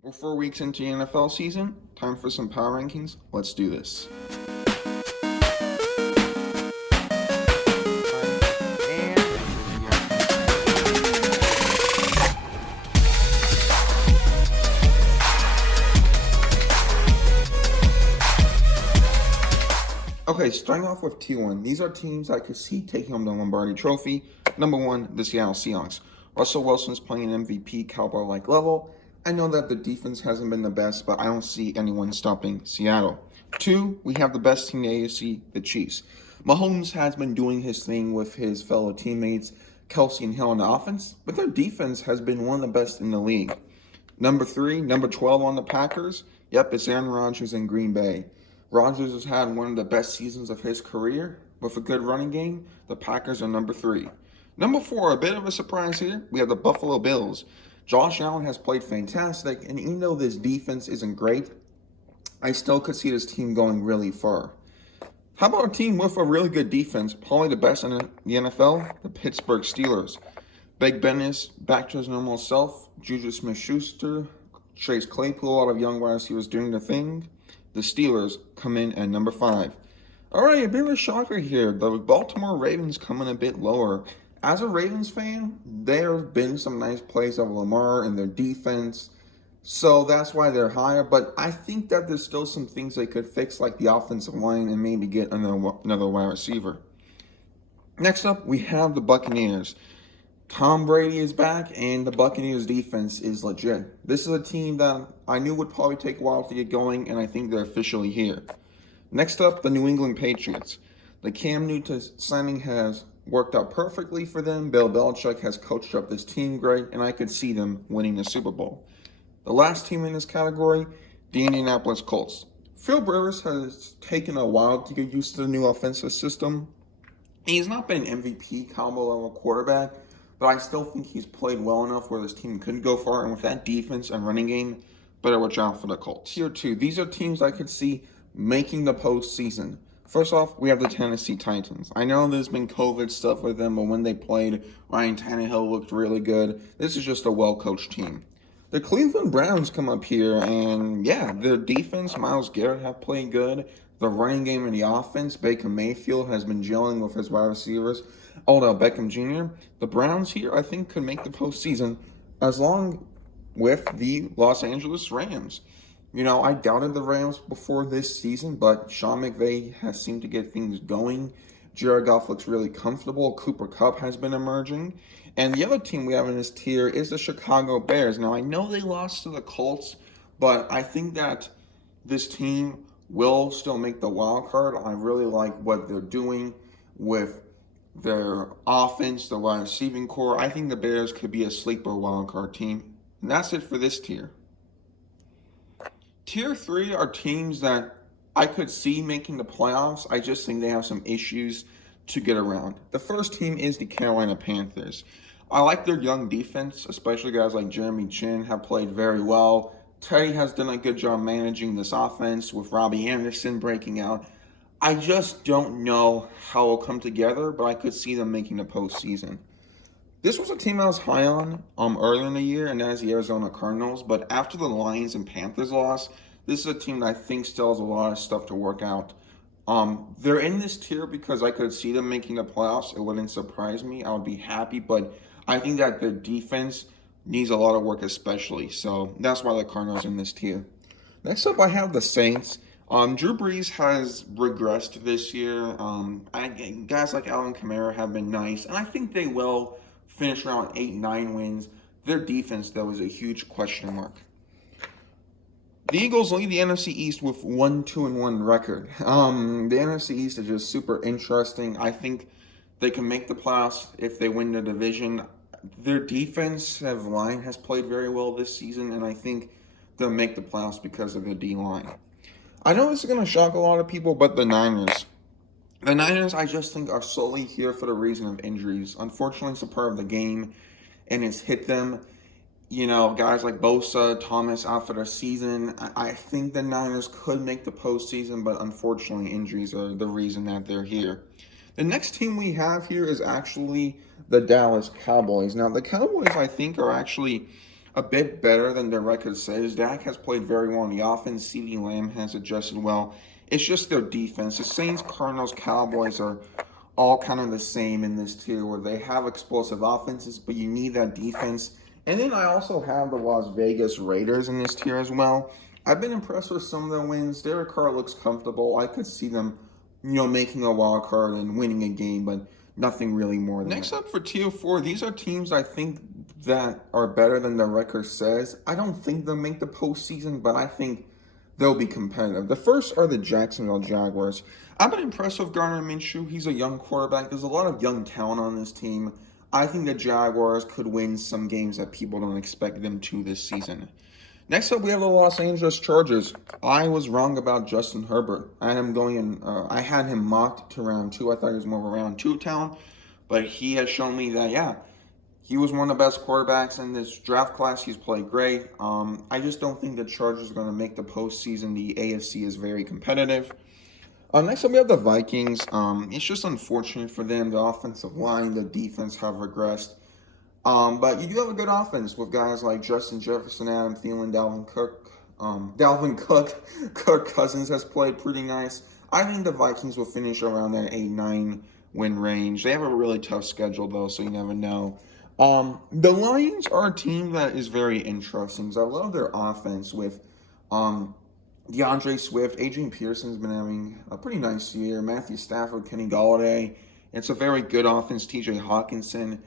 We're 4 weeks into the NFL season. Time for some power rankings. Let's do this. Okay, starting off with T1. These are teams I could see taking home the Lombardi Trophy. Number one, the Seattle Seahawks. Russell Wilson's playing MVP cowboy-like level. I know that the defense hasn't been the best, but I don't see anyone stopping Seattle. Two, we have the best team in the AFC, the Chiefs. Mahomes has been doing his thing with his fellow teammates, Kelsey and Hill on the offense, but their defense has been one of the best in the league. Number three, number 12 on the Packers. Yep, it's Aaron Rodgers in Green Bay. Rodgers has had one of the best seasons of his career. With a good running game, the Packers are number three. Number four, a bit of a surprise here, we have the Buffalo Bills. Josh Allen has played fantastic, and even though this defense isn't great, I still could see this team going really far. How about a team with a really good defense, probably the best in the NFL, the Pittsburgh Steelers? Big Ben is back to his normal self. Juju Smith-Schuster, Chase Claypool, a lot of young wide receivers doing the thing. The Steelers come in at number five. All right, a bit of a shocker here. The Baltimore Ravens come in a bit lower. As a Ravens fan, there have been some nice plays of Lamar and their defense, so that's why they're higher. But I think that there's still some things they could fix, like the offensive line and maybe get another wide receiver. Next up, we have the Buccaneers. Tom Brady is back, and the Buccaneers defense is legit. This is a team that I knew would probably take a while to get going, and I think they're officially here. Next up, the New England Patriots. The Cam Newton signing has worked out perfectly for them. Bill Belichick has coached up this team great, and I could see them winning the Super Bowl. The last team in this category, the Indianapolis Colts. Phil Rivers has taken a while to get used to the new offensive system. He's not been an MVP combo level quarterback, but I still think he's played well enough where this team could go far. And with that defense and running game, better watch out for the Colts. Tier two, these are teams I could see making the postseason. First off, we have the Tennessee Titans. I know there's been COVID stuff with them, but when they played, Ryan Tannehill looked really good. This is just a well-coached team. The Cleveland Browns come up here, and yeah, their defense, Myles Garrett, have played good. The running game and the offense, Baker Mayfield has been gelling with his wide receivers. Odell Beckham Jr. The Browns here, I think, could make the postseason as long with the Los Angeles Rams. You know, I doubted the Rams before this season, but Sean McVay has seemed to get things going. Jared Goff looks really comfortable. Cooper Kupp has been emerging. And the other team we have in this tier is the Chicago Bears. Now, I know they lost to the Colts, but I think that this team will still make the wild card. I really like what they're doing with their offense, the wide receiving core. I think the Bears could be a sleeper wild card team. And that's it for this tier. Tier three are teams that I could see making the playoffs. I just think they have some issues to get around. The first team is the Carolina Panthers. I like their young defense, especially guys like Jeremy Chin have played very well. Teddy has done a good job managing this offense with Robbie Anderson breaking out. I just don't know how it'll come together, but I could see them making the postseason. This was a team I was high on earlier in the year, and that is the Arizona Cardinals. But after the Lions and Panthers loss, this is a team that I think still has a lot of stuff to work out. They're in this tier because I could see them making the playoffs. It wouldn't surprise me. I would be happy, but I think that their defense needs a lot of work especially. So that's why the Cardinals are in this tier. Next up, I have the Saints. Drew Brees has regressed this year. Guys like Alvin Kamara have been nice, and I think they will finish around 8-9 wins. Their defense, though, is a huge question mark. The Eagles lead the NFC East with 1-2-1 record. The NFC East is just super interesting. I think they can make the playoffs if they win the division. Their defensive line has played very well this season, and I think they'll make the playoffs because of the D-line. I know this is going to shock a lot of people, but the Niners. The Niners, I just think, are solely here for the reason of injuries. Unfortunately, it's a part of the game, and it's hit them. You know, guys like Bosa, Thomas out for the season. I think the Niners could make the postseason, but unfortunately, injuries are the reason that they're here. The next team we have here is actually the Dallas Cowboys. Now, the Cowboys, I think, are actually a bit better than their record says. Dak has played very well on the offense. CeeDee Lamb has adjusted well. It's just their defense. The Saints, Cardinals, Cowboys are all kind of the same in this tier where they have explosive offenses, but you need that defense. And then I also have the Las Vegas Raiders in this tier as well. I've been impressed with some of their wins. Derek Carr looks comfortable. I could see them, making a wild card and winning a game, but nothing really more than Next that. Up for tier 4, these are teams I think that are better than their record says. I don't think they'll make the postseason, but I think they'll be competitive. The first are the Jacksonville Jaguars. I've been impressed with Gardner Minshew. He's a young quarterback. There's a lot of young talent on this team. I think the Jaguars could win some games that people don't expect them to this season. Next up, we have the Los Angeles Chargers. I was wrong about Justin Herbert. I had him mocked to round 2. I thought he was more of a round 2 talent, but he has shown me that, he was one of the best quarterbacks in this draft class. He's played great. I just don't think the Chargers are going to make the postseason. The AFC is very competitive. Next up, we have the Vikings. It's just unfortunate for them. The offensive line, the defense have regressed. But you do have a good offense with guys like Justin Jefferson, Adam Thielen, Dalvin Cook. Kirk Cousins has played pretty nice. I think the Vikings will finish around that 8-9 win range. They have a really tough schedule, though, so you never know. The Lions are a team that is very interesting. I love their offense with DeAndre Swift. Adrian Peterson's been having a pretty nice year. Matthew Stafford, Kenny Golladay. It's a very good offense. TJ Hawkinson.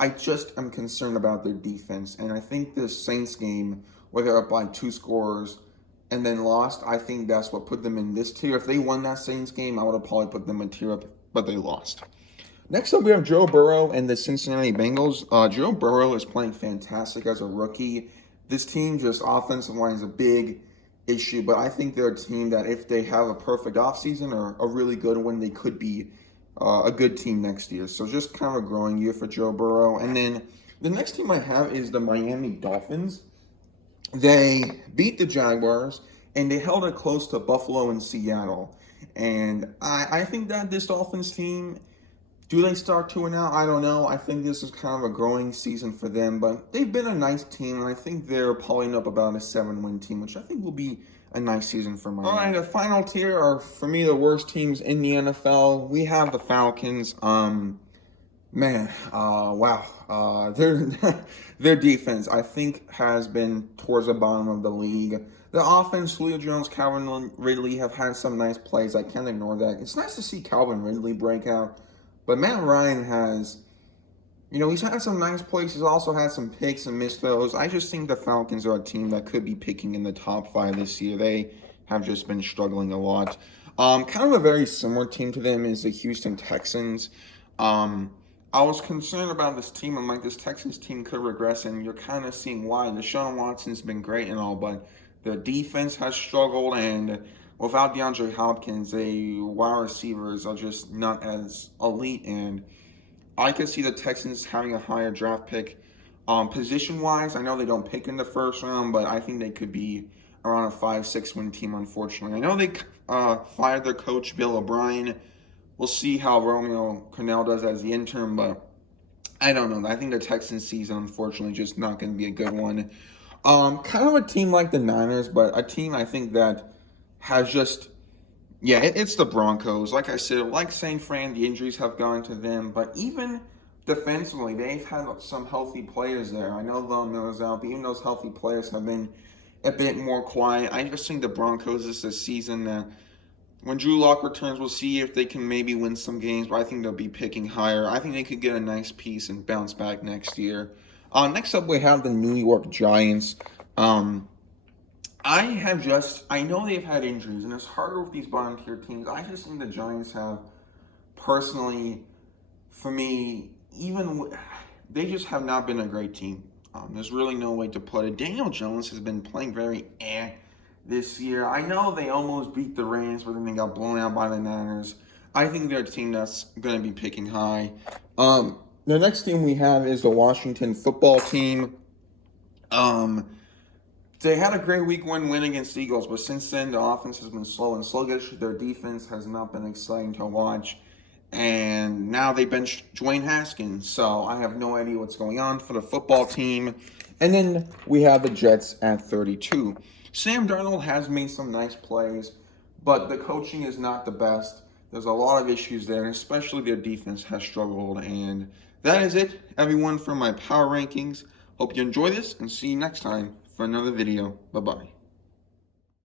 I just am concerned about their defense. And I think this Saints game, where they're up by 2 scores and then lost, I think that's what put them in this tier. If they won that Saints game, I would have probably put them a tier up, but they lost. Next up, we have Joe Burrow and the Cincinnati Bengals. Joe Burrow is playing fantastic as a rookie. This team, just offensive line, is a big issue, but I think they're a team that if they have a perfect offseason or a really good one, they could be a good team next year. So just kind of a growing year for Joe Burrow. And then the next team I have is the Miami Dolphins. They beat the Jaguars, and they held it close to Buffalo and Seattle. And I think that this Dolphins team, do they start 2-0? I don't know. I think this is kind of a growing season for them, but they've been a nice team, and I think they're pulling up about a 7-win team, which I think will be a nice season for Miami. All right, the final tier are, for me, the worst teams in the NFL. We have the Falcons. Wow. Their defense, I think, has been towards the bottom of the league. The offense, Julio Jones, Calvin Ridley have had some nice plays. I can't ignore that. It's nice to see Calvin Ridley break out. But Matt Ryan has, he's had some nice plays. He's also had some picks and missed those. I just think the Falcons are a team that could be picking in the top 5 this year. They have just been struggling a lot. Kind of a very similar team to them is the Houston Texans. I was concerned about this team. I'm like, this Texans team could regress, and you're kind of seeing why. Deshaun Watson's been great and all, but the defense has struggled, and without DeAndre Hopkins, wide receivers are just not as elite, and I could see the Texans having a higher draft pick. Position-wise, I know they don't pick in the first round, but I think they could be around a 5-6 win team, unfortunately. I know they fired their coach, Bill O'Brien. We'll see how Romeo Crennel does as the interim, but I don't know. I think the Texans season, unfortunately, just not going to be a good one. Kind of a team like the Niners, but a team I think that has just, it's the Broncos. Like I said, like St. Fran, the injuries have gone to them, but even defensively, they've had some healthy players there. I know Von Miller's out, but even those healthy players have been a bit more quiet. I just think the Broncos is a season that when Drew Lock returns, we'll see if they can maybe win some games, but I think they'll be picking higher. I think they could get a nice piece and bounce back next year. Next up, we have the New York Giants. I know they've had injuries, and it's harder with these bottom tier teams. I just think the Giants have, personally, for me, they just have not been a great team. There's really no way to put it. Daniel Jones has been playing very this year. I know they almost beat the Rams, but then they got blown out by the Niners. I think they're a team that's going to be picking high. The next team we have is the Washington football team. They had a great week 1 win against the Eagles, but since then the offense has been slow and sluggish. Their defense has not been exciting to watch. And now they benched Dwayne Haskins, so I have no idea what's going on for the football team. And then we have the Jets at 32. Sam Darnold has made some nice plays, but the coaching is not the best. There's a lot of issues there, and especially their defense has struggled. And that is it, everyone, for my power rankings. Hope you enjoy this, and see you next time for another video. Bye-bye.